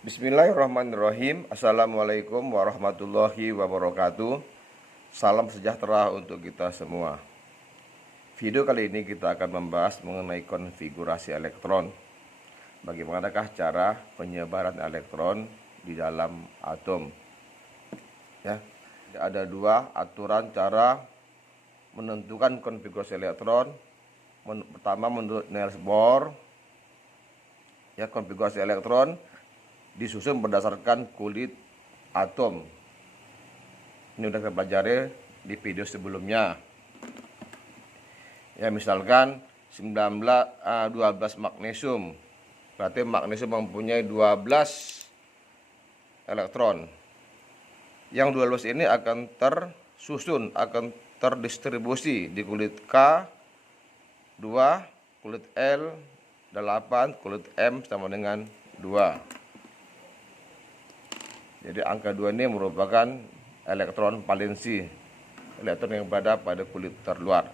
Bismillahirrahmanirrahim. Assalamualaikum warahmatullahi wabarakatuh. Salam sejahtera untuk kita semua. Video kali ini kita akan membahas mengenai konfigurasi elektron. Bagaimanakah cara penyebaran elektron di dalam atom? Ya, ada dua aturan cara menentukan konfigurasi elektron. Pertama, menurut Niels Bohr, ya, konfigurasi elektron disusun berdasarkan kulit atom. Ini sudah kita pelajari di video sebelumnya. Ya, misalkan 12 magnesium. Berarti magnesium mempunyai 12 elektron. Yang 12 ini akan tersusun, akan terdistribusi di kulit K 2, kulit L 8, kulit M sama dengan 2. Jadi angka 2 ini merupakan elektron valensi, elektron yang berada pada kulit terluar.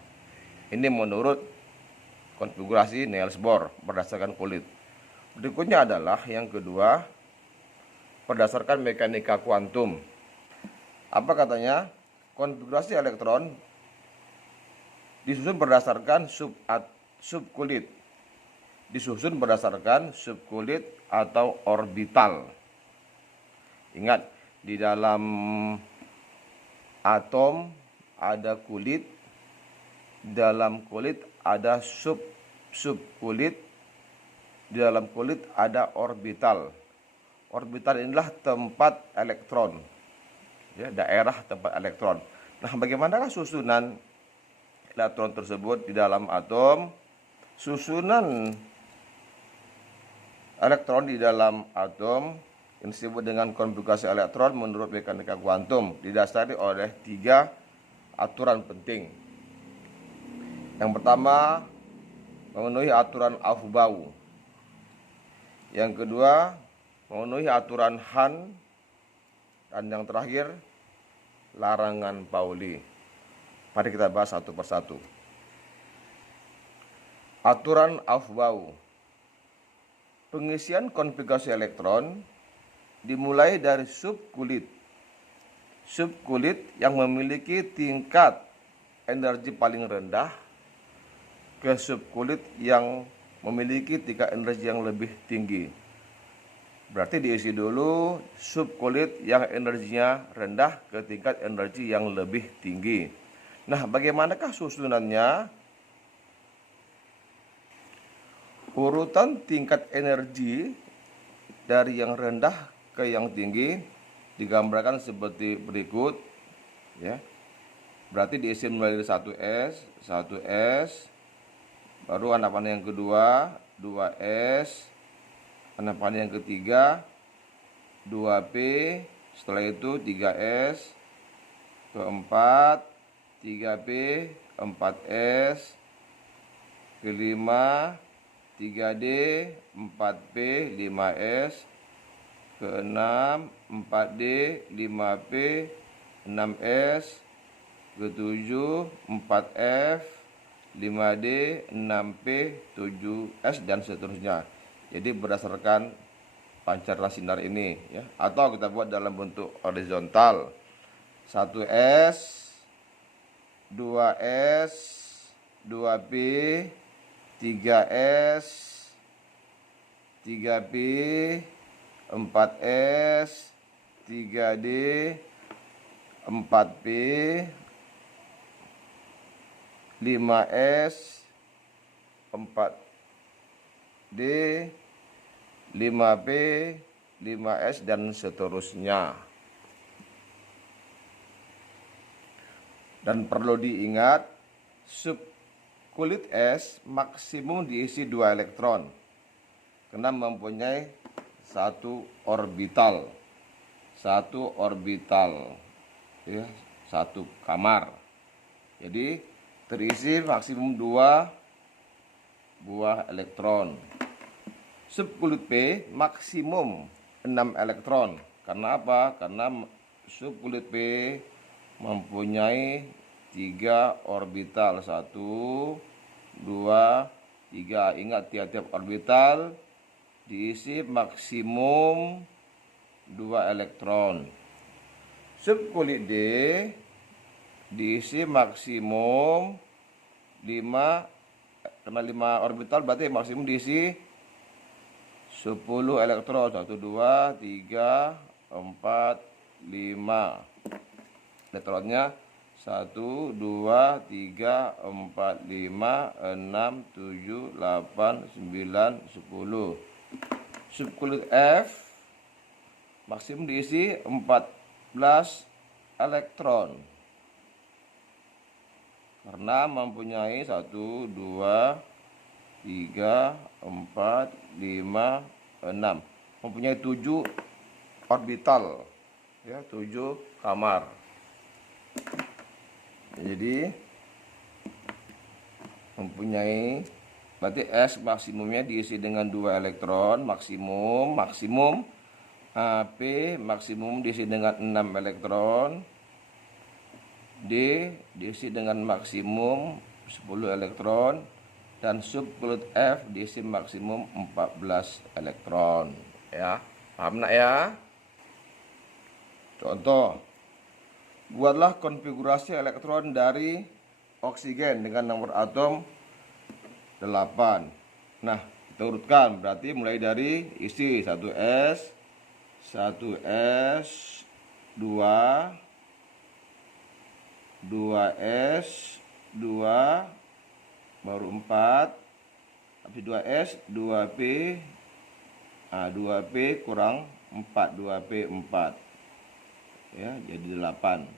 Ini menurut konfigurasi Niels Bohr berdasarkan kulit. Berikutnya adalah yang kedua, berdasarkan mekanika kuantum. Apa katanya? Konfigurasi elektron disusun berdasarkan subkulit. Disusun berdasarkan subkulit atau orbital. Ingat, di dalam atom ada kulit, di dalam kulit ada subkulit, di dalam kulit ada orbital. Orbital inilah tempat elektron, ya, daerah tempat elektron. Nah, bagaimanakah susunan elektron tersebut di dalam atom? Susunan elektron di dalam atom yang disebut dengan konfigurasi elektron menurut mekanika kuantum didasari oleh 3 aturan penting. Yang pertama, memenuhi aturan Aufbau. Yang kedua, memenuhi aturan Hahn. Dan yang terakhir, larangan Pauli. Mari kita bahas satu persatu. Aturan Aufbau. Pengisian konfigurasi elektron dimulai dari subkulit. Subkulit yang memiliki tingkat energi paling rendah ke subkulit yang memiliki tingkat energi yang lebih tinggi. Berarti diisi dulu subkulit yang energinya rendah ke tingkat energi yang lebih tinggi. Nah, bagaimanakah susunannya? Urutan tingkat energi dari yang rendah ke yang tinggi digambarkan seperti berikut, ya. Berarti diisi mulai dari 1S, baru anak panah yang kedua 2S, anak panah yang ketiga 2P, setelah itu 3S, keempat 3P, 4S, kelima 3D, 4P, 5S, ke-6 4D, 5P, 6S, ke-7 4F, 5D, 6P, 7S, dan seterusnya. Jadi berdasarkan pancaran sinar ini, ya, atau kita buat dalam bentuk horizontal. 1S, 2S, 2P, 3S, 3P, 4S, 3D, 4P, 5S, 4D, 5P, 5S, dan seterusnya. Dan perlu diingat, subkulit S maksimum diisi 2 elektron karena mempunyai satu orbital, ya, satu kamar. Jadi terisi maksimum 2 buah elektron. Subkulit P maksimum 6 elektron. Karena apa? Karena subkulit P mempunyai 3 orbital, 1, 2, 3. Ingat, tiap-tiap orbital diisi maksimum 2 elektron. Subkulit D diisi maksimum 5, karena 5 orbital berarti maksimum diisi 10 elektron. 1, 2, 3, 4, 5. Elektronnya 1, 2, 3, 4, 5, 6, 7, 8, 9, 10. Subkulit F maksimum diisi 14 elektron. Karena mempunyai 1, 2, 3, 4, 5, 6. Mempunyai 7 orbital. Ya, 7 kamar. Jadi mempunyai, berarti S maksimumnya diisi dengan 2 elektron maksimum. P maksimum diisi dengan 6 elektron. D diisi dengan maksimum 10 elektron. Dan subkulit F diisi maksimum 14 elektron. Ya, paham nak ya? Contoh, buatlah konfigurasi elektron dari oksigen dengan nomor atom 8. Nah, kita urutkan, berarti mulai dari isi 1S, 1S, 2, 2S, 2, baru 4, habis 2S, 2P, 2P kurang 4, 2P 4. Ya, jadi 8.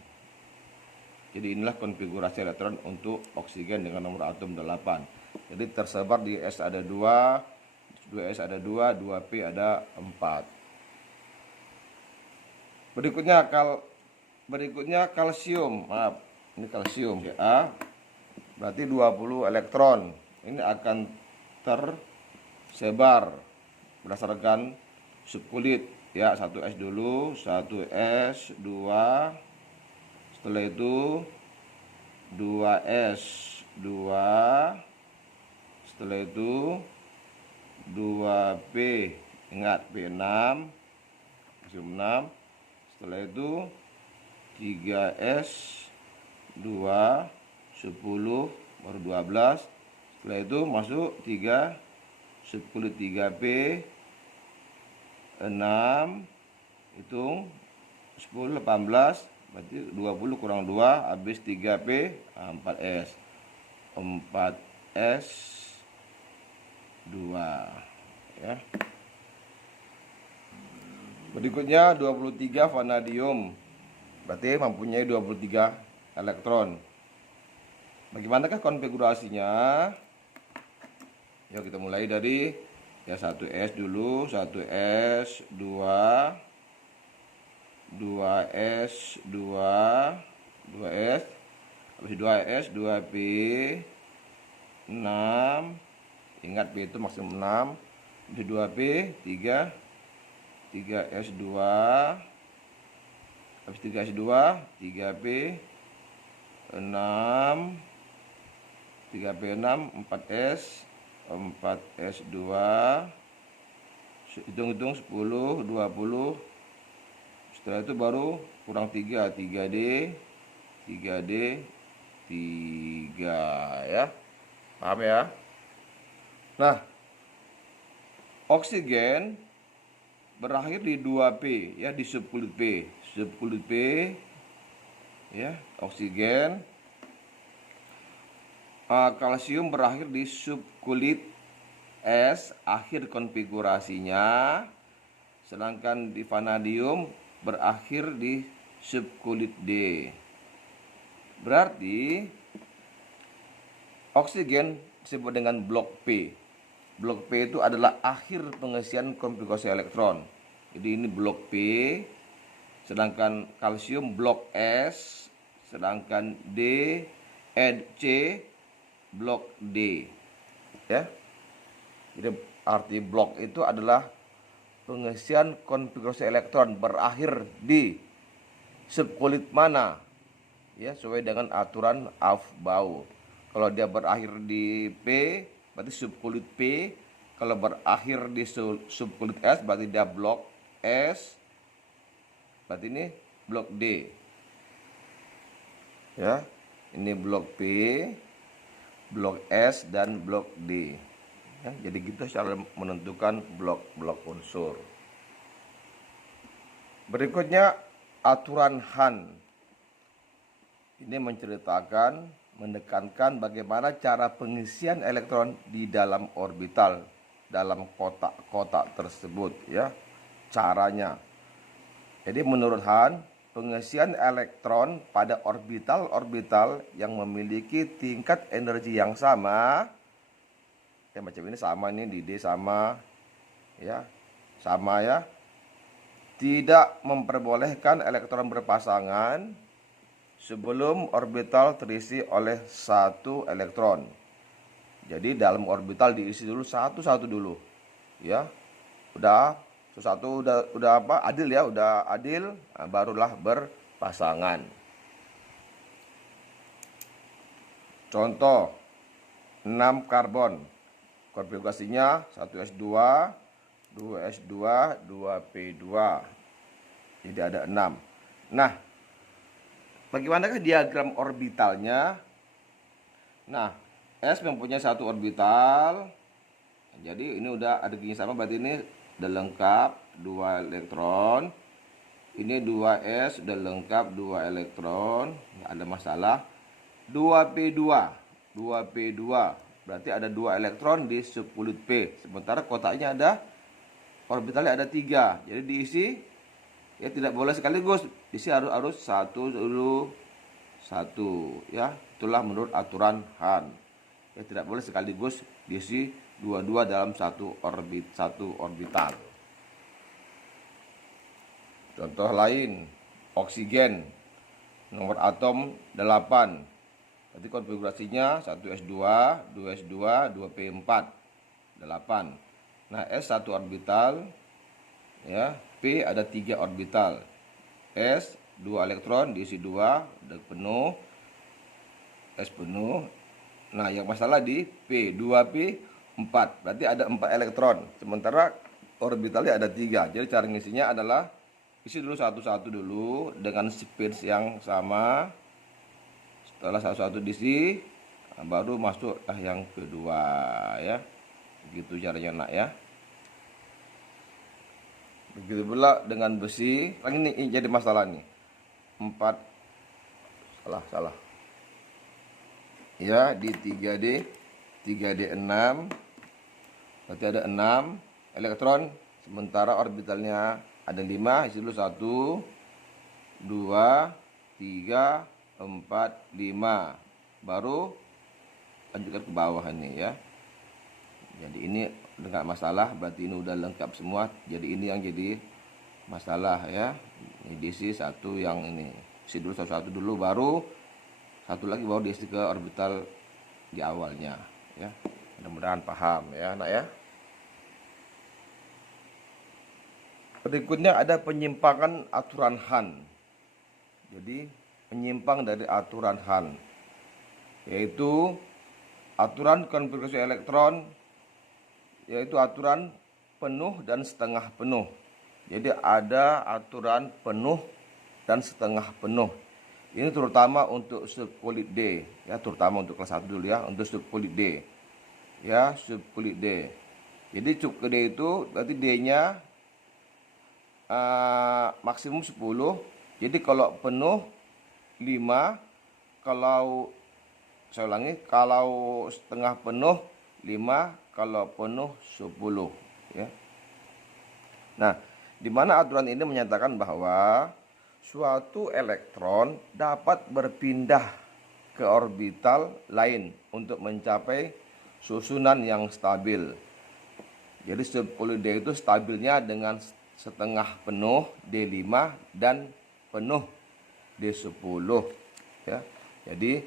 Jadi inilah konfigurasi elektron untuk oksigen dengan nomor atom 8. Jadi tersebar di S ada 2, 2S ada 2, 2P ada 4. Berikutnya kalsium. Maaf, ini kalsium A. Berarti 20 elektron. Ini akan tersebar berdasarkan subkulit. Ya, 1S dulu, 1S, 2, setelah itu 2S, 2, setelah itu 2P, ingat P6, masih 6, setelah itu 3S, 2, 10, baru 12, setelah itu masuk 3, subkulit 3P, 6, hitung 10, 18, berarti 20 kurang 2, habis 3P, 4S. 4S 2. Ya. Berikutnya 23 vanadium. Berarti mempunyai 23 elektron. Bagaimanakah konfigurasinya? Yuk kita mulai dari ya 1S dulu, 1S, 2, 2S, 2, 2S, habis 2S, 2P, 6, ingat P itu maksimum 6, habis 2P, 3, 3S, 2, habis 3S, 2, 3P, 6, 3P, 6, 4S, 4S2, hitung-hitung 10, 20, setelah itu baru kurang 3, 3D, 3D, 3, ya. Paham ya? Nah, oksigen berakhir di 2P, ya, di subkulit P. Subkulit P, ya, oksigen. Kalsium berakhir di subkulit S, akhir konfigurasinya. Sedangkan di vanadium berakhir di subkulit D. Berarti oksigen disebut dengan blok P. Blok P itu adalah akhir pengisian konfigurasi elektron. Jadi ini blok P, sedangkan kalsium blok S, sedangkan C blok D. Ya. Jadi arti blok itu adalah pengisian konfigurasi elektron berakhir di subkulit mana, ya, sesuai dengan aturan Aufbau. Kalau dia berakhir di P, berarti subkulit P. Kalau berakhir di subkulit S, berarti dia blok S. berarti ini blok D. Ya, ini blok P, blok S, dan blok D. Ya, jadi gitu cara menentukan blok-blok unsur. Berikutnya aturan Han. Ini menceritakan, menekankan bagaimana cara pengisian elektron di dalam orbital, dalam kotak-kotak tersebut, ya. Caranya. Jadi menurut Han, pengisian elektron pada orbital-orbital yang memiliki tingkat energi yang sama, ya macam ini sama nih, di D sama, ya, sama ya, tidak memperbolehkan elektron berpasangan sebelum orbital terisi oleh satu elektron. Jadi dalam orbital diisi dulu satu-satu dulu, ya. Udah satu udah apa? Adil ya, udah adil, nah, barulah berpasangan. Contoh 6 karbon. Konfigurasinya 1s2, 2s2, 2p2. Jadi ada 6. Nah, bagaimanakah diagram orbitalnya? Nah, S mempunyai satu orbital. Jadi ini udah ada gini sama, berarti ini udah lengkap 2 elektron. Ini 2S udah lengkap 2 elektron, nggak ada masalah. 2P2, 2P2 berarti ada 2 elektron di subkulit P. Sementara kotaknya ada, orbitalnya ada 3. Jadi diisi, ya tidak boleh sekaligus, diisi harus satu dulu, satu, ya. Itulah menurut aturan Han. Ya, tidak boleh sekaligus diisi dua-dua dalam satu orbital. Contoh lain, oksigen, nomor atom 8. Berarti konfigurasinya 1s2, 2s2, 2p4, 8. Nah, S 1 orbital, ya, P ada 3 orbital. S 2 elektron diisi 2, udah penuh. S penuh. Nah, yang masalah di P, 2p 4, berarti ada 4 elektron, sementara orbitalnya ada 3. Jadi cara ngisinya adalah isi dulu satu-satu dulu dengan speed yang sama. Setelah satu-satu diisi, baru masuk yang kedua, ya. Begitu caranya nak, ya. Begitu pula dengan besi. Ini jadi masalah nih. 4 salah. Ya, di 3D 6. Berarti ada 6 elektron, sementara orbitalnya ada 5. Isi dulu 1, 2, 3, 4, 5. Baru lanjutkan ke bawah ini, ya. Jadi ini enggak masalah, berarti ini udah lengkap semua. Jadi ini yang jadi masalah, ya. Ini diisi satu yang ini. Isi dulu satu-satu dulu, baru satu lagi baru diisi ke orbital di awalnya, ya. Mudah-mudahan paham, ya, Nak, ya. Berikutnya ada penyimpangan aturan Han. Jadi menyimpang dari aturan Han, yaitu aturan konfigurasi elektron, yaitu aturan penuh dan setengah penuh. Jadi ada aturan penuh dan setengah penuh. Ini terutama untuk subkulit D, ya, terutama untuk kelas 1 dulu, ya, untuk subkulit D. Ya, subkulit D. Jadi subkulit D itu berarti D-nya maksimum 10. Jadi kalau penuh 5, kalau saya ulangi, kalau setengah penuh 5, kalau penuh 10, ya. Nah, di mana aturan ini menyatakan bahwa suatu elektron dapat berpindah ke orbital lain untuk mencapai susunan yang stabil. Jadi subkulit D itu stabilnya dengan setengah penuh D5 dan penuh D10, ya. Jadi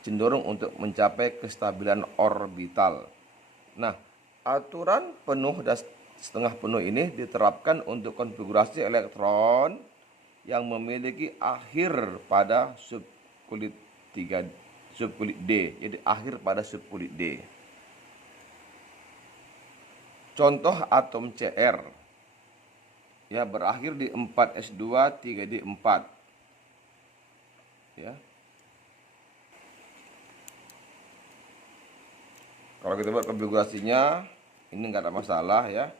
cenderung untuk mencapai kestabilan orbital. Nah, aturan penuh dan setengah penuh ini diterapkan untuk konfigurasi elektron yang memiliki akhir pada subkulit D. Jadi akhir pada subkulit D. Contoh atom Cr. ya berakhir di 4s2 3d4 ya. Kalau kita buat konfigurasinya ini nggak ada masalah ya.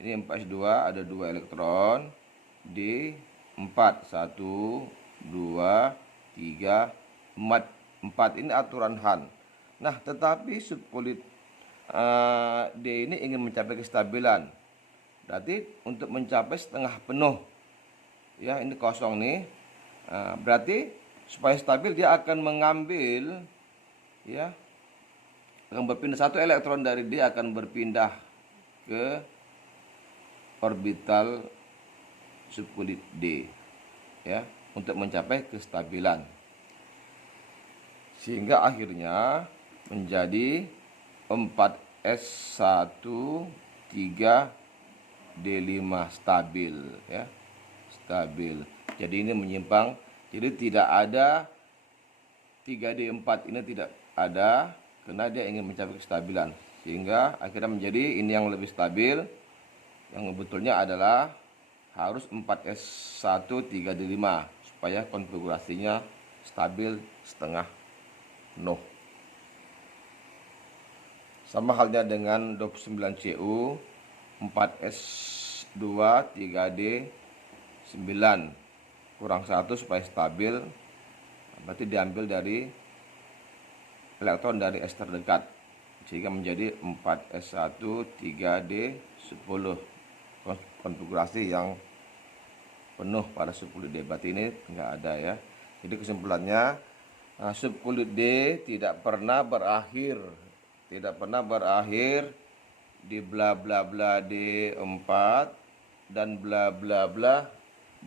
Ini 4s2 ada 2 elektron di 4 1 2 3 4 ini aturan Han. Nah, tetapi subkulit D ini ingin mencapai kestabilan. Berarti untuk mencapai setengah penuh, ya ini kosong nih. Berarti supaya stabil dia akan mengambil, ya, akan berpindah satu elektron dari D akan berpindah ke orbital subkulit D, ya, untuk mencapai kestabilan. Sehingga akhirnya menjadi 4s1 3d5 stabil ya. Stabil. Jadi ini menyimpang. Jadi tidak ada 3d4 ini tidak ada karena dia ingin mencapai kestabilan. Sehingga akhirnya menjadi ini yang lebih stabil. Yang sebetulnya adalah harus 4s1 3d5 supaya konfigurasinya stabil setengah penuh. Sama halnya dengan 29Cu 4s2 3d9 kurang 1 supaya stabil. Berarti diambil dari elektron dari S terdekat sehingga menjadi 4s1 3d10 konfigurasi yang penuh pada subkulit D. Berarti ini enggak ada ya. Jadi kesimpulannya subkulit D tidak pernah berakhir di bla bla bla D4 dan bla bla bla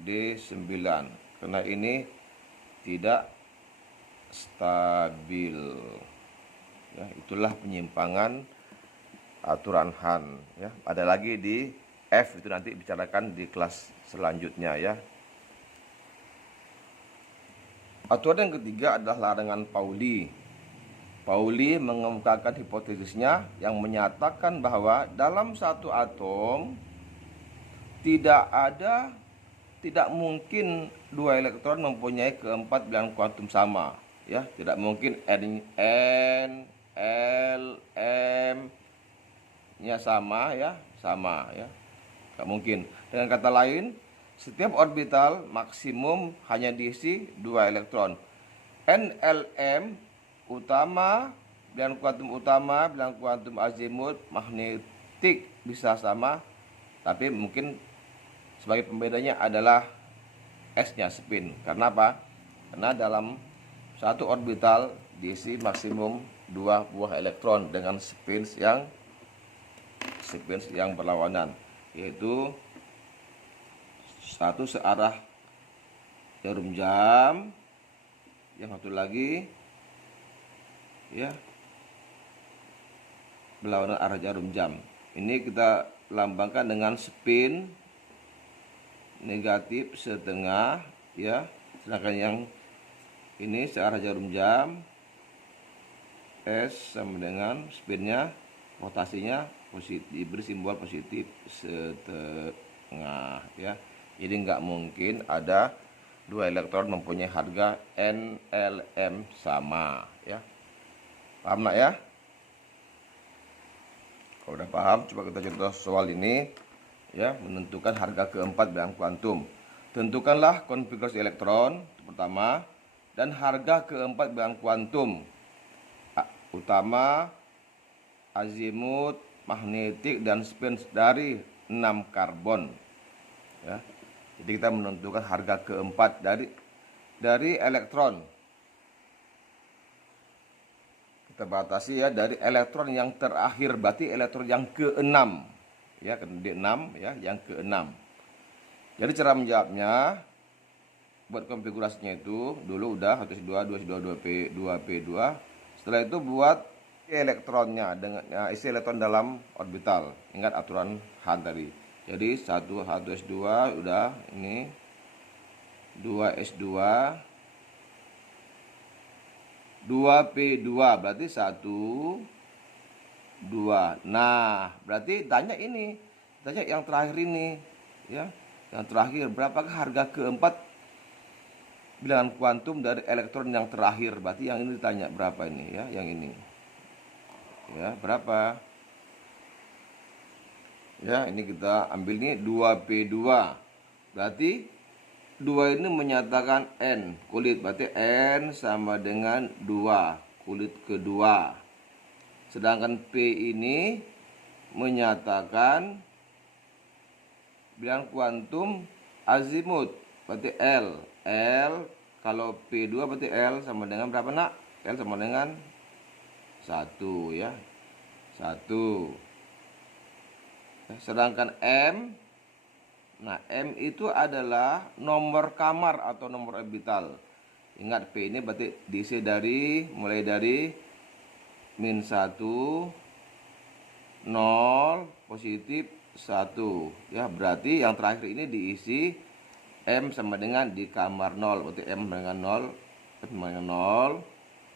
D9 karena ini tidak stabil. Ya, itulah penyimpangan aturan Han ya. Ada lagi di F, itu nanti bicarakan di kelas selanjutnya ya. Aturan yang ketiga adalah larangan Pauli. Pauli mengemukakan hipotesisnya yang menyatakan bahwa dalam satu atom tidak mungkin dua elektron mempunyai keempat bilangan kuantum sama ya. Tidak mungkin N, L, M nya sama ya, nggak mungkin. Dengan kata lain, setiap orbital maksimum hanya diisi 2 elektron. NLM utama, bilangan kuantum azimut, magnetik bisa sama, tapi mungkin sebagai pembedanya adalah S-nya spin. Karena apa? Karena dalam satu orbital diisi maksimum 2 buah elektron dengan spins yang berlawanan, yaitu satu searah jarum jam, yang satu lagi ya berlawanan arah jarum jam. Ini kita lambangkan dengan spin negatif setengah ya, sedangkan yang ini searah jarum jam S sama dengan spinnya, rotasinya positif, diberi simbol positif setengah ya. Jadi nggak mungkin ada 2 elektron mempunyai harga NLM sama ya. Paham nak ya? Kalau udah paham, coba kita contoh soal ini ya. Menentukan harga keempat bilangan kuantum. Tentukanlah konfigurasi elektron pertama dan harga keempat bilangan kuantum utama, azimut, magnetik dan spin dari 6 karbon ya. Jadi kita menentukan harga keempat dari elektron. Kita batasi ya dari elektron yang terakhir, berarti elektron yang ke-6 ya, D6 ya, yang ke-6. Jadi cara menjawabnya buat konfigurasinya itu dulu udah 1s2, 2s2, 2p2. Setelah itu buat elektronnya dengan isi elektron dalam orbital. Ingat aturan Han tadi. Jadi 1s2 udah, ini 2s2, 2p2 berarti 1 2. Nah, berarti tanya yang terakhir ini ya. Yang terakhir, berapakah harga keempat bilangan kuantum dari elektron yang terakhir? Berarti yang ini ditanya berapa ini ya, yang ini. Ya, berapa? Ya, ini kita ambil nih 2P2. Berarti 2 ini menyatakan N kulit, berarti N sama dengan 2 kulit kedua. Sedangkan P ini menyatakan bilangan kuantum azimut, berarti L. L kalau P2 berarti L sama dengan berapa nak? L sama dengan 1 ya. 1. Sedangkan M, nah M itu adalah nomor kamar atau nomor orbital. Ingat P ini berarti diisi dari mulai dari -1, 0, positif 1 ya. Berarti yang terakhir ini diisi M sama dengan di kamar 0, berarti M dengan 0, M sama dengan 0.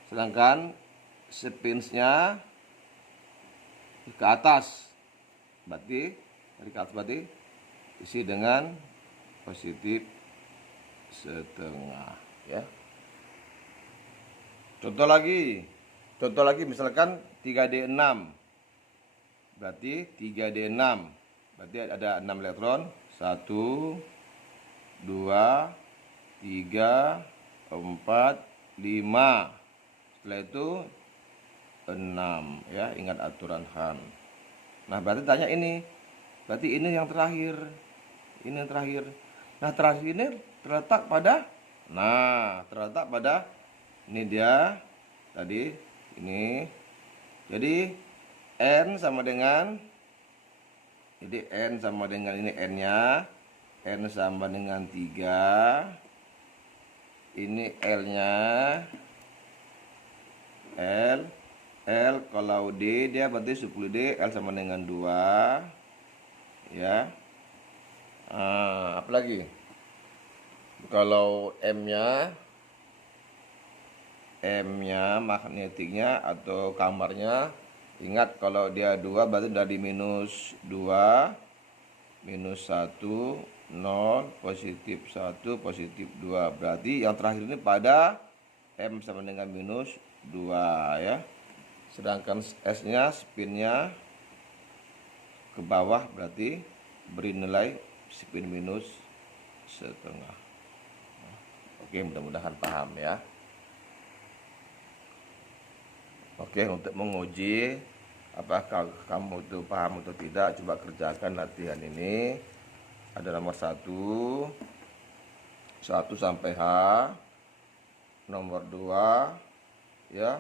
Sedangkan spinsnya ke atas, berarti dari ke atas berarti isi dengan positif setengah ya. Contoh lagi misalkan 3D6, berarti 3D6 berarti ada 6 elektron, 1 2 3 4 5, setelah itu 6 ya, ingat aturan Han. Nah berarti tanya ini, berarti ini yang terakhir, ini yang terakhir. Nah terakhir ini terletak pada ini dia tadi ini. Jadi N sama dengan ini N-nya, N sama dengan 3, ini L-nya, L kalau D dia berarti 10D, L sama dengan 2 ya. Apa lagi? Kalau M-nya magnetiknya atau kamarnya, ingat kalau dia 2 berarti dari -2, -1, 0, positif 1, positif 2. Berarti yang terakhir ini pada M sama dengan -2 ya. Sedangkan S-nya, spinnya ke bawah, berarti beri nilai spin -1/2. Oke, mudah-mudahan paham ya. Oke, untuk menguji apakah kamu itu paham atau tidak, coba kerjakan latihan ini. Ada nomor 1 sampai H. Nomor 2 ya,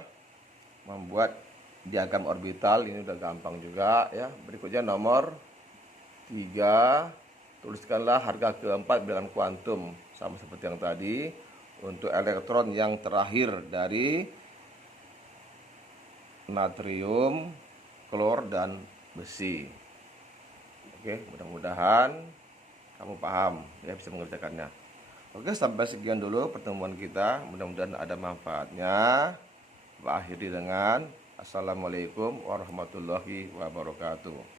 membuat diagram orbital, ini udah gampang juga ya. Berikutnya nomor 3, tuliskanlah harga keempat bilangan kuantum, sama seperti yang tadi, untuk elektron yang terakhir dari natrium, klor, dan besi. Oke, mudah-mudahan kamu paham ya, bisa mengerjakannya. Oke, sampai sekian dulu pertemuan kita, mudah-mudahan ada manfaatnya. Akhiri dengan Assalamualaikum warahmatullahi wabarakatuh.